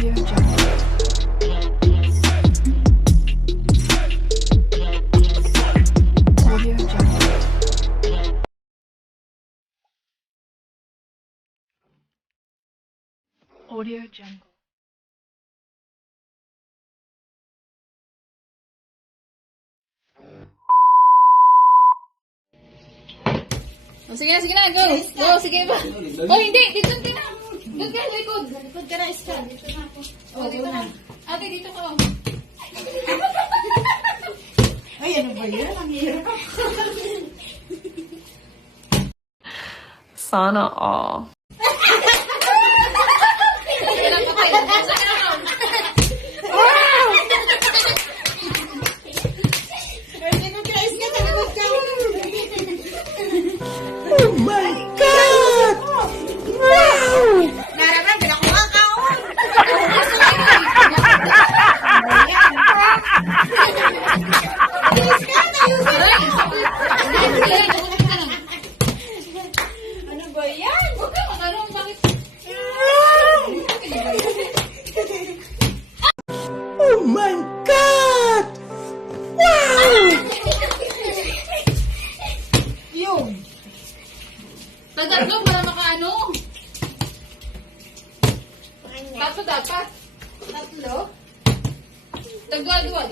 Audio Jungle. Audio Jungle. Audio Jungle. Oh, sige na, go. Go, sige ba? Oh, hindi, dito na. Doon ka, likod. Likod ka na, Iska. Dito na ako. Oh, dito na. Ate, dito ka. Oh. Ay, ano ba yun? Ang hirap. Sana all. Kailan ka tayo? Sige na, Ron. Pwede mo kaya iska ka na ka. Oh my God! Wow! Nararan, pinakuha ka. Ano ba yan? Huwag ka makarong, bakit? Oh my God! Wow! Yung. Tatatlo para makaano. Tatlo dapat. Tatlo. Dagwa-dua.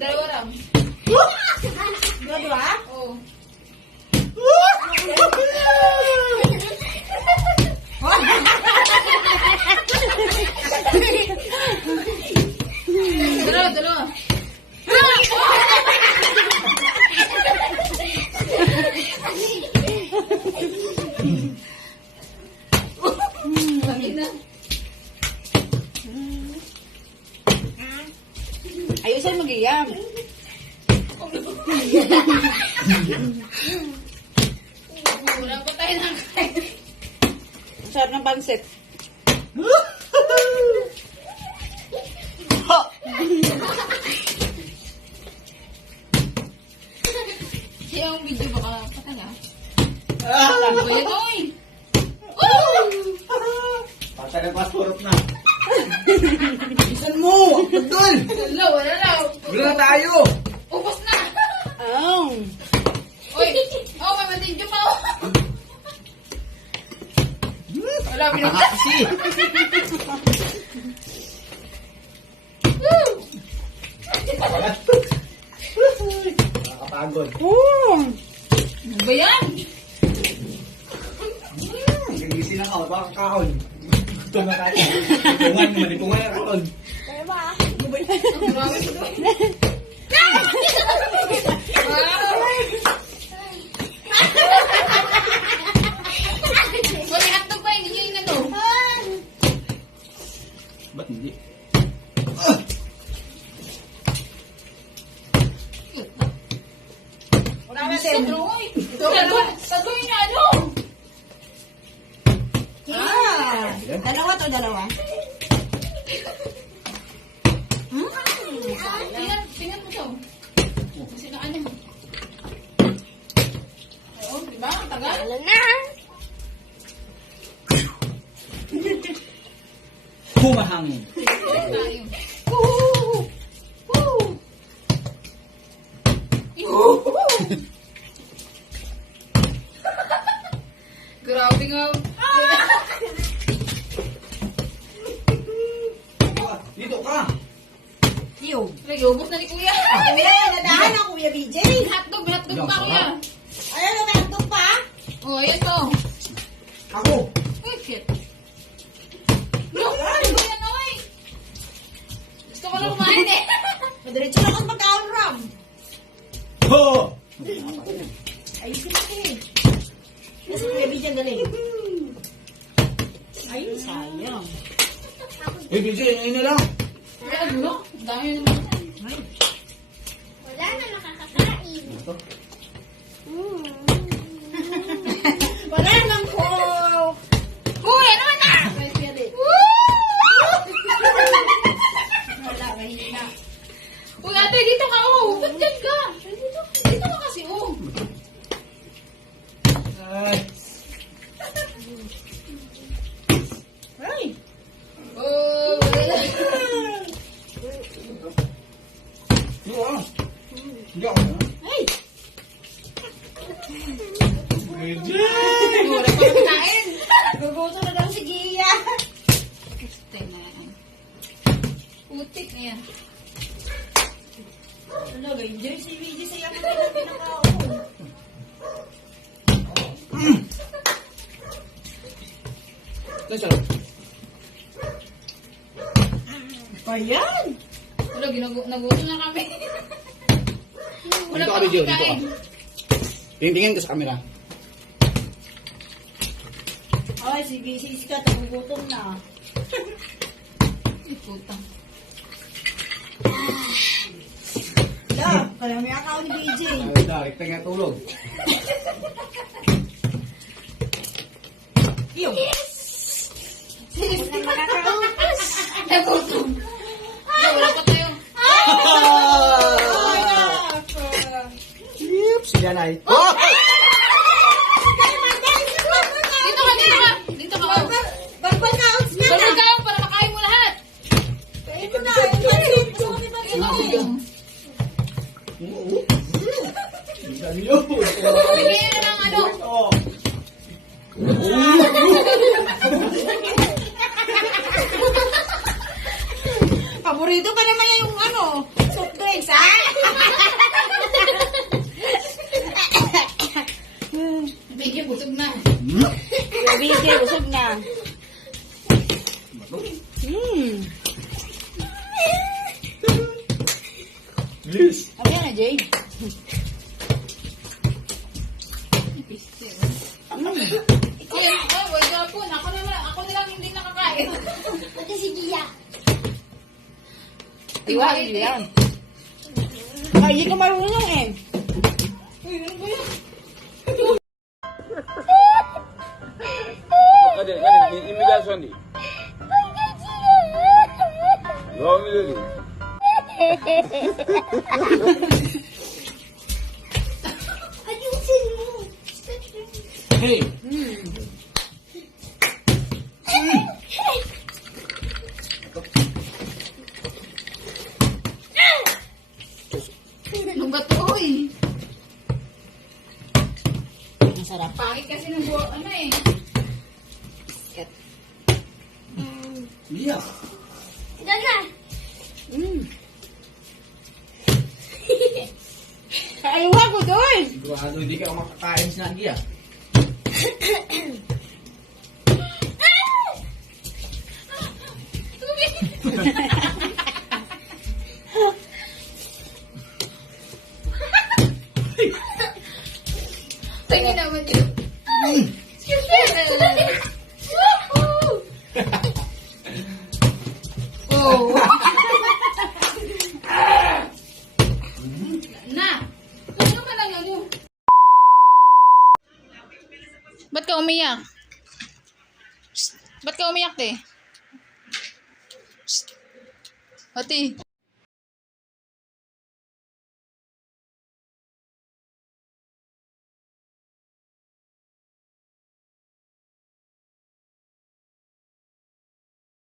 Dalawa lang. Dua-dua? Oo. Dalawa. Bakit na? Ayusin mag-iyam. Wala pa tayo ng kain. Ang sarap ng pansit. Kaya yung video baka patanga. Ah! Kulit, oy! Pasa ng passport na. Isan mo! Pagdol! Wala lang. Wala tayo! Ubos na! Oh. Oy! Oh, may matinjo pa, oh! Wala, pinagdas. Kasi! Nakakapagod. Oh. Ano ba yan? Nagising ako, baka kahon. Gusto na tayo. Manipungan na kahon. Ang grabe ito. Wow! Uy, hotdog pa, hindi nyo yung ano. Ba't hindi? Wala na sir. Uy! Tatlo yung ano. Ah. Dalawa to dalawa. Tingnan mo to. Kasi na ano. Oo, diba? Ang tagal. Humahangin. Tayo. Grabe nga. Dito ka! Yung. Nag-ubos na ni Kuya. Ayan, nadahan na Kuya BJ. Hotdog pa Kuya. Ayan, nadahan pa. Oh, ayan to. Ako! Uy, shit. No, ano ba yan, oy? Gusto ko lang kumain eh. Madiretso lang ako magkaon, Ram. Ho! Ayusin mo eh. Nasa Kuya BJ, galing. Ay, sayang. Eh, BJ, ayun na lang. Wala, ano? Ang dami naman. Wala nang ko. Uy, ano na? Wala, mahina. Uy, ate, dito ka, oh. Ba't dyan ka? Dito ka kasi, oh. Ay! Ay. Oh, Ayan. Ano, guys? Si VJ sa'yo ako nila pinakaon. Ito sarap. Ayan! Wala, nagutom na kami. Wala Dito pa ka, video. Dito ka. kain. Tingin ka sa camera. Ay, si Iska, nagugutom na. Ay, putang. La, kaya may akaw ni VJ. Ay, direct nga tulog. Iyo. Huwag na makakaon. Nagutom. Wala pa tayo. Yep, si Janay. Oh! Dito ka, dito ka. Dito ka. Oh. Bagbal na outs niya Sabi na. ka para makain mo lahat. Kain mo na. Yung pansit. Gusto ko ni pansit. Ganyo. Bigyan na ng ano. Oh. Paborito ka naman yan yung ano, soft drinks, ha? Bigyan, busog na. VJ, usog na. Yes. Ano yan na, Jade? Ayan, ay, wala po. Ako na lang hindi nakakain. Pati si Gia. Iwan, yan. Ay, hindi ka marunong eh. Kadang imigrasyon di. Gawin nila di. Ayusin mo. Hey. Ano ba to, eh? Masarap. Pangit kasi ng buwan, ano eh. Iya. Kaiwa ko doon. Sigurado hindi ka makakain sa Nadia. Tingin naman yun. Excuse me. Woohoo! Oh. Na. Ano ka lang ano? Ba't ka umiyak? Psst. Ba't ka umiyak, te? Psst. Ate.